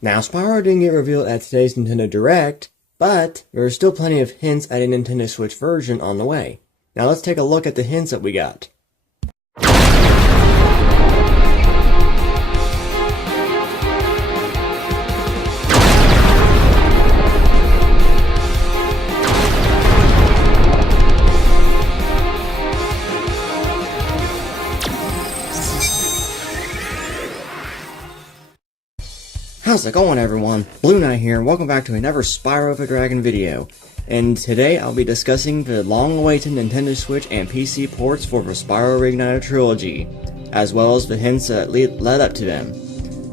Now, Spyro didn't get revealed at today's Nintendo Direct, but there are still plenty of hints at a Nintendo Switch version on the way. Now let's take a look at the hints that we got. How's it going, everyone? Blueknight here, and welcome back to another Spyro the Dragon video. And today I'll be discussing the long-awaited Nintendo Switch and PC ports for the Spyro Reignited Trilogy, as well as the hints that led up to them.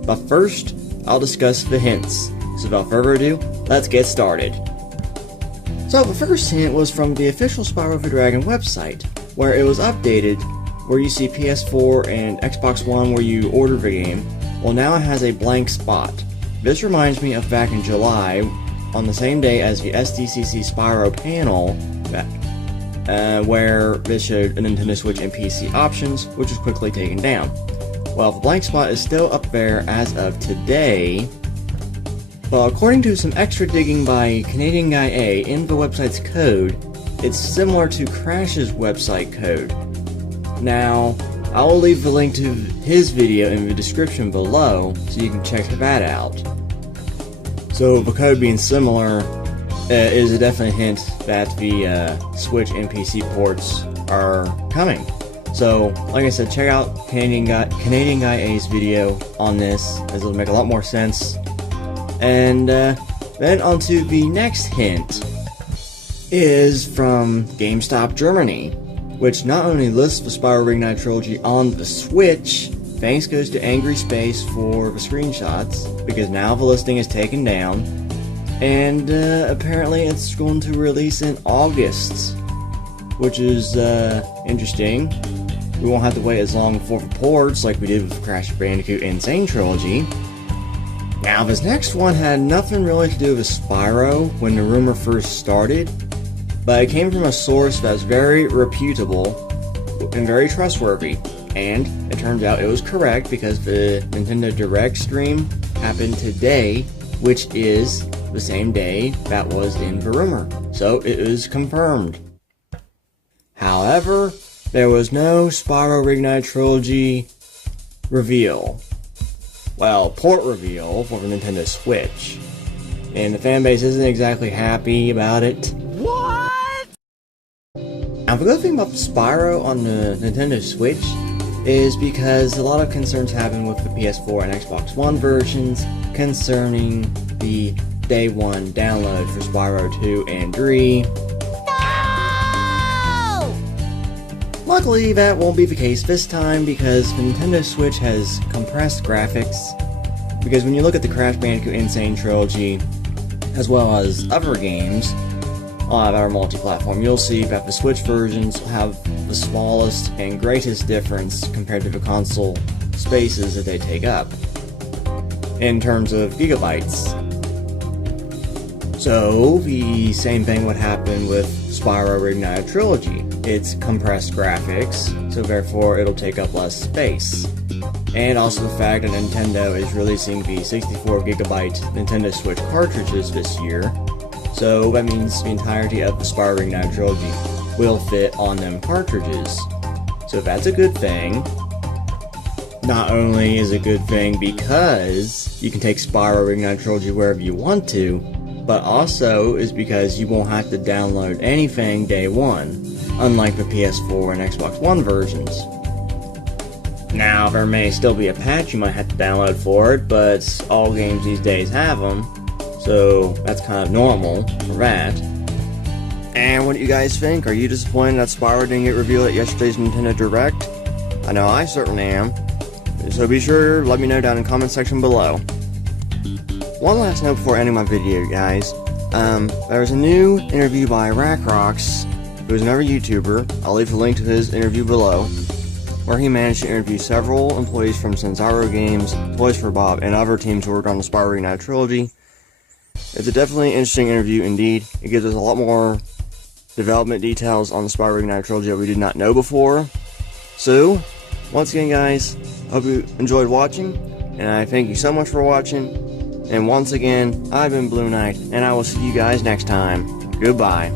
But first, I'll discuss the hints. So without further ado, let's get started. So the first hint was from the official Spyro the Dragon website, where it was updated, where you see PS4 and Xbox One where you order the game. Well, now it has a blank spot. This reminds me of back in July, on the same day as the SDCC Spyro panel, where this showed a Nintendo Switch and PC options, which was quickly taken down. Well, the blank spot is still up there as of today, but according to some extra digging by Canadian Guy A in the website's code, it's similar to Crash's website code. Now, I will leave the link to his video in the description below, so you can check that out. So the code being similar is a definite hint that the Switch and PC ports are coming. So, like I said, check out Canadian Guy A's video on this, as it'll make a lot more sense. And then on to the next hint is from GameStop Germany, which not only lists the Spyro Reignited Trilogy on the Switch, thanks goes to Angry Space for the screenshots, because now the listing is taken down, and apparently it's going to release in August, which is interesting. We won't have to wait as long for the ports like we did with the Crash Bandicoot Insane Trilogy. Now, this next one had nothing really to do with Spyro when the rumor first started, but it came from a source that's very reputable and very trustworthy, and it turns out it was correct because the Nintendo Direct stream happened today, which is the same day that was in the rumor, so it is confirmed. However, there was no Spyro Reignited Trilogy reveal. Well, port reveal for the Nintendo Switch, and the fanbase isn't exactly happy about it. What? Now, the good thing about Spyro on the Nintendo Switch is because a lot of concerns happen with the PS4 and Xbox One versions concerning the day one download for Spyro 2 and 3. No! Luckily, that won't be the case this time because the Nintendo Switch has compressed graphics. Because when you look at the Crash Bandicoot Insane Trilogy, as well as other games on our multi-platform, you'll see that the Switch versions have the smallest and greatest difference compared to the console spaces that they take up in terms of gigabytes. So the same thing would happen with Spyro Reignited Trilogy. It's compressed graphics, so therefore it'll take up less space. And also the fact that Nintendo is releasing the 64GB Nintendo Switch cartridges this year, so that means the entirety of the Spyro Reignited Trilogy will fit on them cartridges. So that's a good thing. Not only is it a good thing because you can take Spyro Reignited Trilogy wherever you want to, but also is because you won't have to download anything day one, unlike the PS4 and Xbox One versions. Now, there may still be a patch you might have to download for it, but all games these days have them, so that's kind of normal for that. And what do you guys think? Are you disappointed that Spyro didn't get revealed at yesterday's Nintendo Direct? I know I certainly am. So be sure to let me know down in the comment section below. One last note before ending my video, guys. There was a new interview by RACROX, who is another YouTuber. I'll leave a link to his interview below, where he managed to interview several employees from Senzaro Games, Toys for Bob, and other teams who worked on the Spyro Reignited Trilogy. It's a definitely interesting interview indeed. It gives us a lot more development details on the Spyro Reignited Trilogy that we did not know before. So, once again guys, hope you enjoyed watching, and I thank you so much for watching, And once again, I've been Blueknight, and I will see you guys next time. Goodbye.